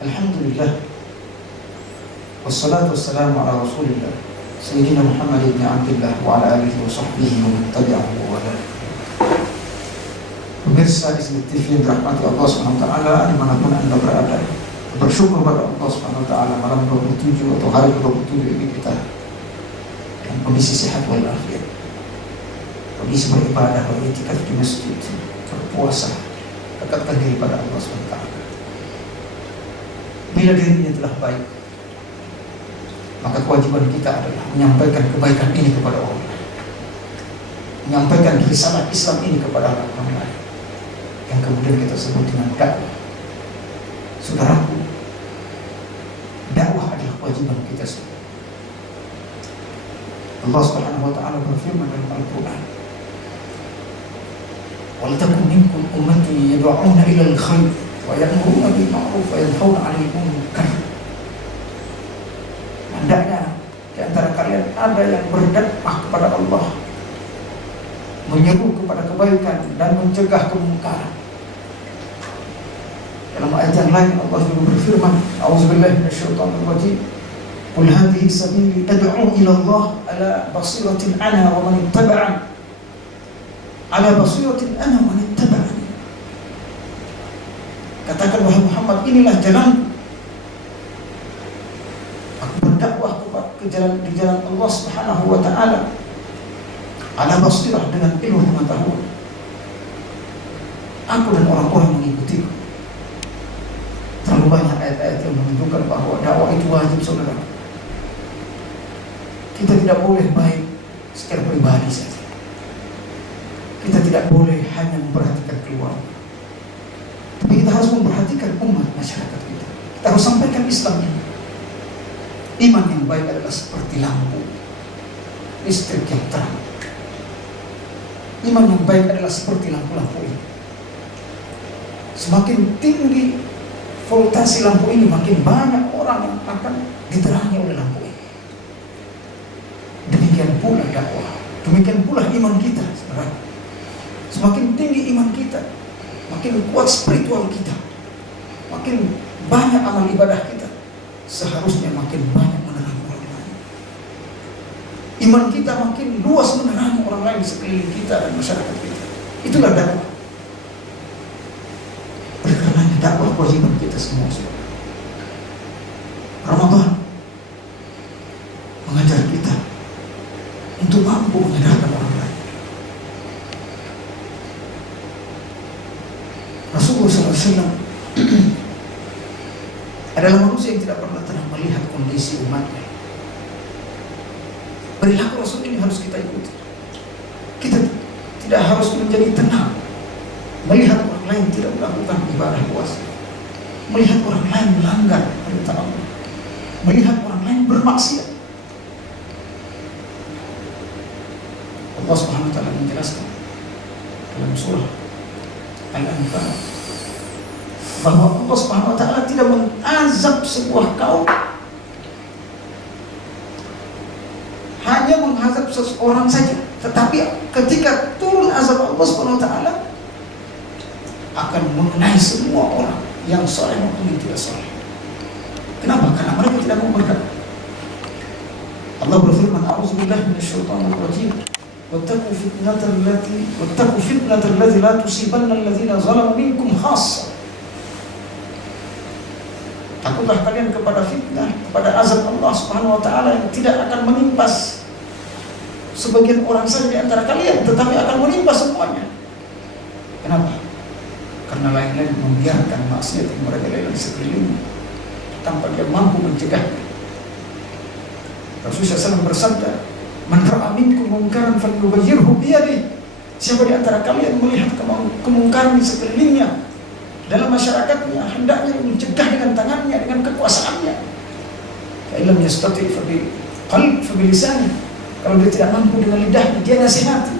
Alhamdulillah, wassalatu wassalamu ala rasulillah Sayyidina Muhammad ibn Abdullah wa ala alihi wa sahbihi wa man tabi'ahu wa ala. Pemirsa di sini TV yang dirahmati Allah SWT dimanapun Anda berada, bersyukur pada Allah SWT malam 27 atau hari 27 ini kita dalam kondisi sehat walafiat, kondisi beribadah, beritikaf di masjid, berpuasa, dekatkan diri pada Allah SWT. Bila dirinya telah baik, maka kewajiban kita adalah menyampaikan kebaikan ini kepada orang lain, menyampaikan risalah Islam ini kepada orang lain, yang kemudian kita sebut dengan dakwah. Saudaraku, dakwah adalah kewajiban kita semua. Allah Subhanahu wa ta'ala berfirman dalam Al-Quran, "Wal takum minkum ummatun yad'una ila al-khair wa ya'muruna bil ma'ruf wa yanhauna 'anil munkar." Hendaknya di antara kalian ada yang berdakwah kepada Allah, menyeru kepada kebaikan dan mencegah kemungkaran. Dalam ayat yang lain Allah juga berfirman, "A'udzubillahi minasyaitonir rajim. Qul hadhihi sabili ad'u ila Allah ala basiratin ana wa man ittaba'ani." Ala basiratin ana wa man ittaba'ani. Katakan wahai Muhammad, inilah jalan. Aku berdakwah di jalan Allah Subhanahu wa ta'ala ala basirah, dengan ilmu pengetahuan. Aku dan orang-orang mengikutiku. Terlalu banyak ayat-ayat yang menunjukkan bahwa dakwah itu wajib, saudara. Kita tidak boleh baik secara pribadi saja. Kita tidak boleh hanya memperhatikan keluarga, tapi kita harus memperhatikan umat masyarakat kita. Kita harus sampaikan Islam ini. Iman yang baik adalah seperti lampu listrik yang terang. Iman yang baik adalah seperti lampu-lampu ini. Semakin tinggi voltasi lampu ini, makin banyak orang yang akan diterangi oleh lampu ini. Demikian pula dakwah, demikian pula iman kita, saudara. Semakin tinggi iman kita, makin kuat spiritual kita, makin banyak amal ibadah kita, seharusnya makin banyak menerangi orang lain. Iman kita makin luas menerangi orang lain di sekeliling kita dan masyarakat kita. Itulah dakwah. Oleh karena dakwah kewajiban kita semua. Ramadan mengajar kita untuk mampu menyadarkan orang lain. Rasulullah SAW adalah manusia yang tidak pernah tenang melihat kondisi umatnya. Perilaku Rasul ini harus kita ikuti. Kita tidak harus menjadi tenang melihat orang lain tidak melakukan ibadah puasa, melihat orang lain melanggar perintah Allah, melihat orang lain bermaksiat. Allah Subhanahu wa ta'ala menjelaskan dalam surah Al-Anfal bahwa Allah Subhanahu wa ta'ala tidak mengazab sebuah kaum hanya mengazab seseorang saja, tetapi ketika turun azab Allah Subhanahu wa ta'ala akan mengenai semua orang yang saleh maupun yang tidak saleh. Kenapa? Karena mereka tidak mau berdakwah. Allah berfirman, "A'udzubillahi minasyaitonir rajim. Wattaqu fitnatal lati la tusibanna alladziina zalamu minkum khassa." Takutlah kalian kepada fitnah, kepada azab Allah Subhanahu wa ta'ala yang tidak akan menimpas sebagian orang saja di antara kalian, tetapi akan menimpa semuanya. Kenapa? Karena lain-lain membiarkan maksiat yang merajalela di sekelilingnya tanpa dia mampu mencegahnya. Rasulullah SAW bersabda, "Man ra'a minkum munkaran falyughayyirhu biyadihi." Siapa di antara kalian melihat kemungkaran di sekelilingnya dalam masyarakatnya, hendaknya mencegah dengan tangannya, dengan kekuasaannya. Fa illam yastati' fa bi qalbi fa bi lisani. Kalau dia tidak mampu dengan lidahnya, dia nasihati.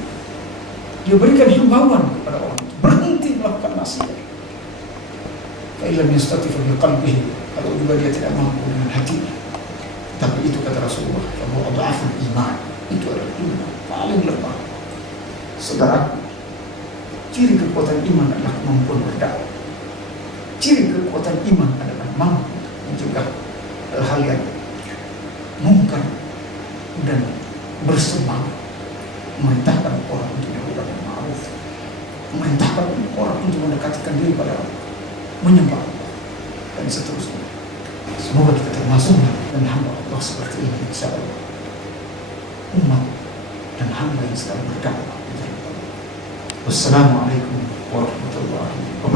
Dia berikan himbauan kepada orang berhenti melakukan maksiat. Fa illam yastati' fa bi qalbihi. Kalau juga dia tidak mampu dengan hatinya. Tapi itu kata Rasulullah, fa huwa adhaful iman. Itu adalah iman paling lemah. Saudaraku, ciri kekuatan iman adalah kemampuan berdakwah. Ciri kekuatan iman adalah mampu mendekatkan diri pada Allah, menyembah Allah, dan seterusnya. Semoga kita termasuk dan hamba Allah seperti ini, insya Allah. Umat dan hamba yang sedang berdakwah. Wassalamualaikum warahmatullahi wabarakatuh.